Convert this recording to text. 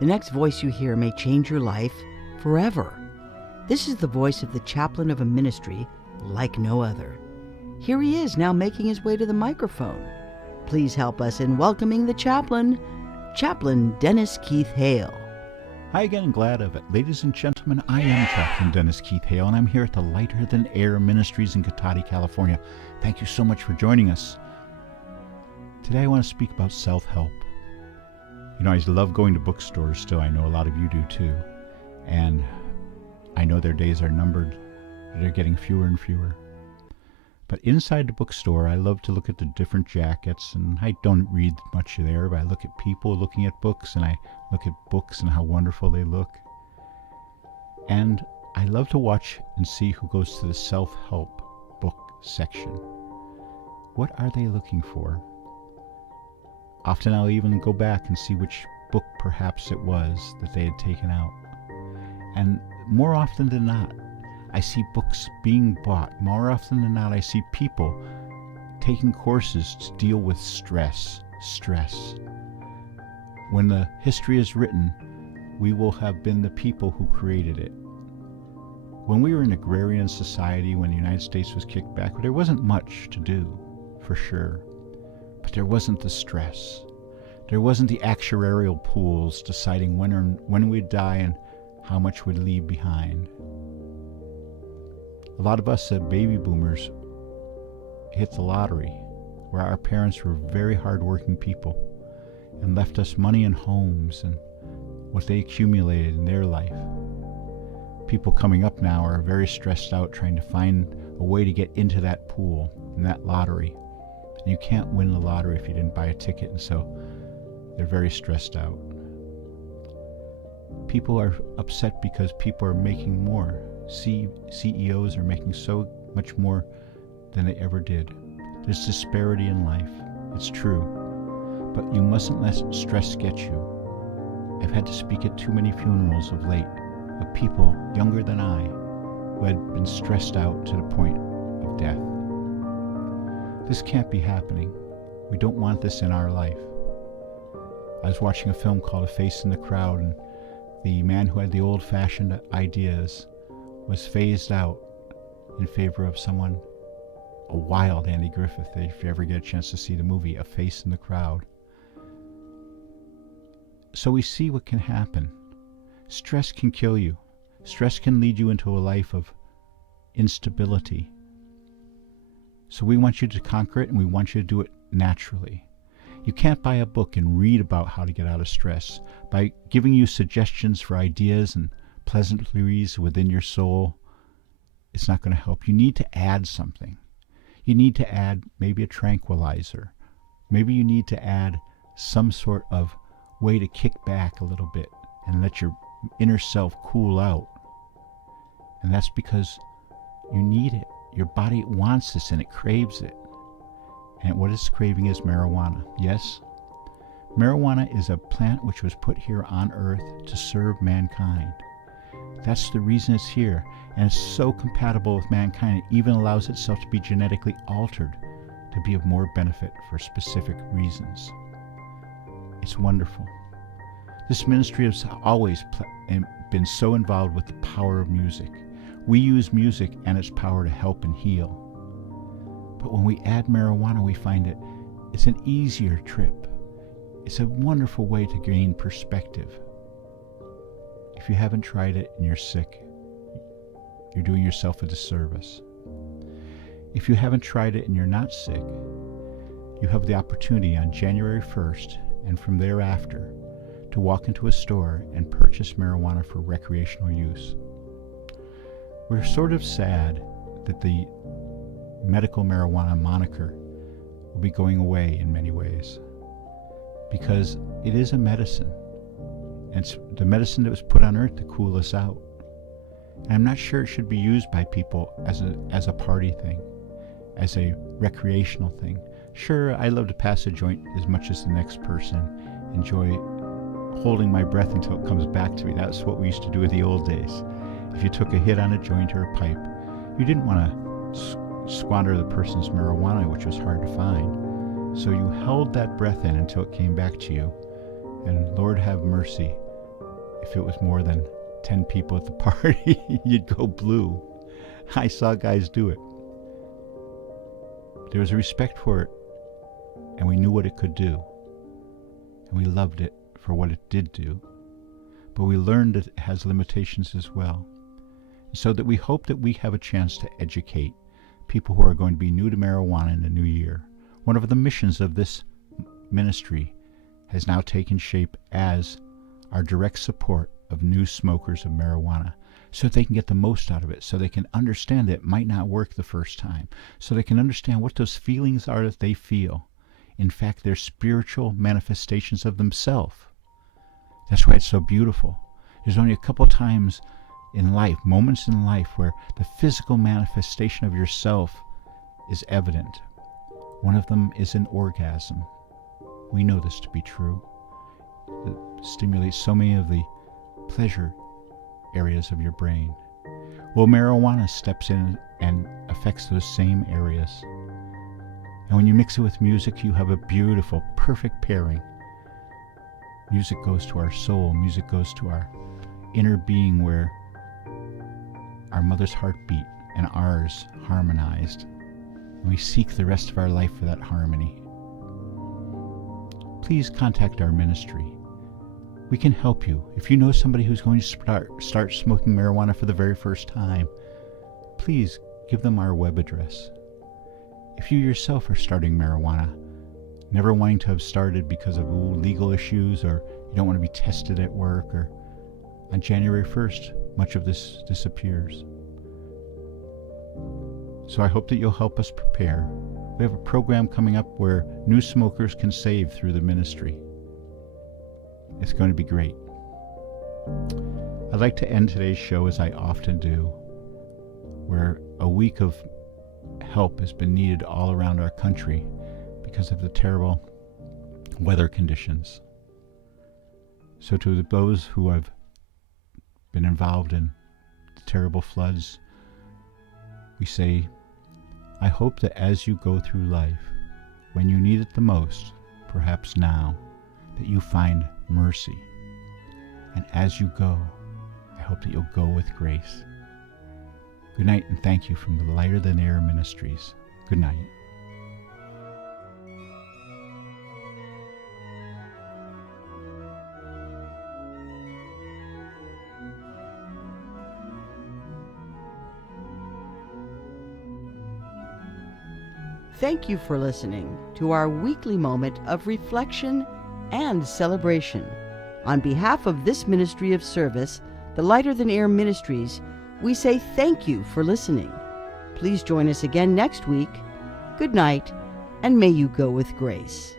The next voice you hear may change your life forever. This is the voice of the chaplain of a ministry like no other. Here he is now making his way to the microphone. Please help us in welcoming the chaplain, Chaplain Dennis Keith Hale. Hi again, and glad of it. Ladies and gentlemen, I am Chaplain Dennis Keith Hale, and I'm here at the Lighter Than Air Ministries in Cotati, California. Thank you so much for joining us. Today I want to speak about self-help. You know, I love going to bookstores still. I know a lot of you do too. And I know their days are numbered. They're getting fewer and fewer. But inside the bookstore, I love to look at the different jackets, and I don't read much there, but I look at people looking at books, and I look at books and how wonderful they look. And I love to watch and see who goes to the self-help book section. What are they looking for? Often I'll even go back and see which book perhaps it was that they had taken out. And more often than not, I see books being bought. More often than not, I see people taking courses to deal with stress. When the history is written, we will have been the people who created it. When we were an agrarian society, when the United States was kicked back, there wasn't much to do, for sure. But there wasn't the stress. There wasn't the actuarial pools deciding when we'd die and how much we'd leave behind. A lot of us baby boomers hit the lottery, where our parents were very hardworking people and left us money and homes and what they accumulated in their life. People coming up now are very stressed out trying to find a way to get into that pool, in that lottery. And you can't win the lottery if you didn't buy a ticket, and so they're very stressed out. People are upset because people are making more. CEOs are making so much more than they ever did. There's disparity in life. It's true. But you mustn't let stress get you. I've had to speak at too many funerals of late of people younger than I who had been stressed out to the point of death. This can't be happening. We don't want this in our life. I was watching a film called A Face in the Crowd, and the man who had the old-fashioned ideas was phased out in favor of someone, a wild Andy Griffith, if you ever get a chance to see the movie A Face in the Crowd. So we see what can happen. Stress can kill you. Stress can lead you into a life of instability. So we want you to conquer it, and we want you to do it naturally. You can't buy a book and read about how to get out of stress by giving you suggestions for ideas and pleasantries within your soul. It's not going to help. You need to add something. You need to add maybe a tranquilizer. Maybe you need to add some sort of way to kick back a little bit and let your inner self cool out. And that's because you need it. Your body wants this and it craves it. And what it's craving is marijuana. Yes? Marijuana is a plant which was put here on earth to serve mankind. That's the reason it's here, and it's so compatible with mankind, it even allows itself to be genetically altered to be of more benefit for specific reasons. It's wonderful. This ministry has always been so involved with the power of music. We use music and its power to help and heal. But when we add marijuana, we find it's an easier trip. It's a wonderful way to gain perspective. If you haven't tried it and you're sick, you're doing yourself a disservice. If you haven't tried it and you're not sick, you have the opportunity on January 1st and from thereafter to walk into a store and purchase marijuana for recreational use. We're sort of sad that the medical marijuana moniker will be going away in many ways, because it is a medicine. And it's the medicine that was put on earth to cool us out. And I'm not sure it should be used by people as a party thing, as a recreational thing. Sure, I love to pass a joint as much as the next person, enjoy holding my breath until it comes back to me. That's what we used to do in the old days. If you took a hit on a joint or a pipe, you didn't want to squander the person's marijuana, which was hard to find. So you held that breath in until it came back to you. And Lord have mercy, if it was more than 10 people at the party, you'd go blue. I saw guys do it. There was a respect for it, and we knew what it could do. And we loved it for what it did do. But we learned that it has limitations as well. So that we hope that we have a chance to educate people who are going to be new to marijuana in the new year. One of the missions of this ministry has now taken shape as our direct support of new smokers of marijuana, so that they can get the most out of it, so they can understand that it might not work the first time, so they can understand what those feelings are that they feel. In fact, they're spiritual manifestations of themselves. That's why it's so beautiful. There's only a couple times in life, moments in life, where the physical manifestation of yourself is evident. One of them is an orgasm. We know this to be true. It stimulates so many of the pleasure areas of your brain. Well, marijuana steps in and affects those same areas. And when you mix it with music, you have a beautiful, perfect pairing. Music goes to our soul. Music goes to our inner being, where our mother's heartbeat and ours harmonized. And we seek the rest of our life for that harmony. Please contact our ministry. We can help you. If you know somebody who's going to start smoking marijuana for the very first time, please give them our web address. If you yourself are starting marijuana, never wanting to have started because of legal issues, or you don't want to be tested at work, or on January 1st, much of this disappears. So I hope that you'll help us prepare. We have a program coming up where new smokers can save through the ministry. It's going to be great. I'd like to end today's show as I often do, where a week of help has been needed all around our country because of the terrible weather conditions. So to those who have been involved in the terrible floods, we say, I hope that as you go through life, when you need it the most, perhaps now, that you find mercy. And as you go, I hope that you'll go with grace. Good night, and thank you from the Lighter Than Air Ministries. Good night. Thank you for listening to our weekly moment of reflection and celebration. On behalf of this ministry of service, the Lighter Than Air Ministries, we say thank you for listening. Please join us again next week. Good night, and may you go with grace.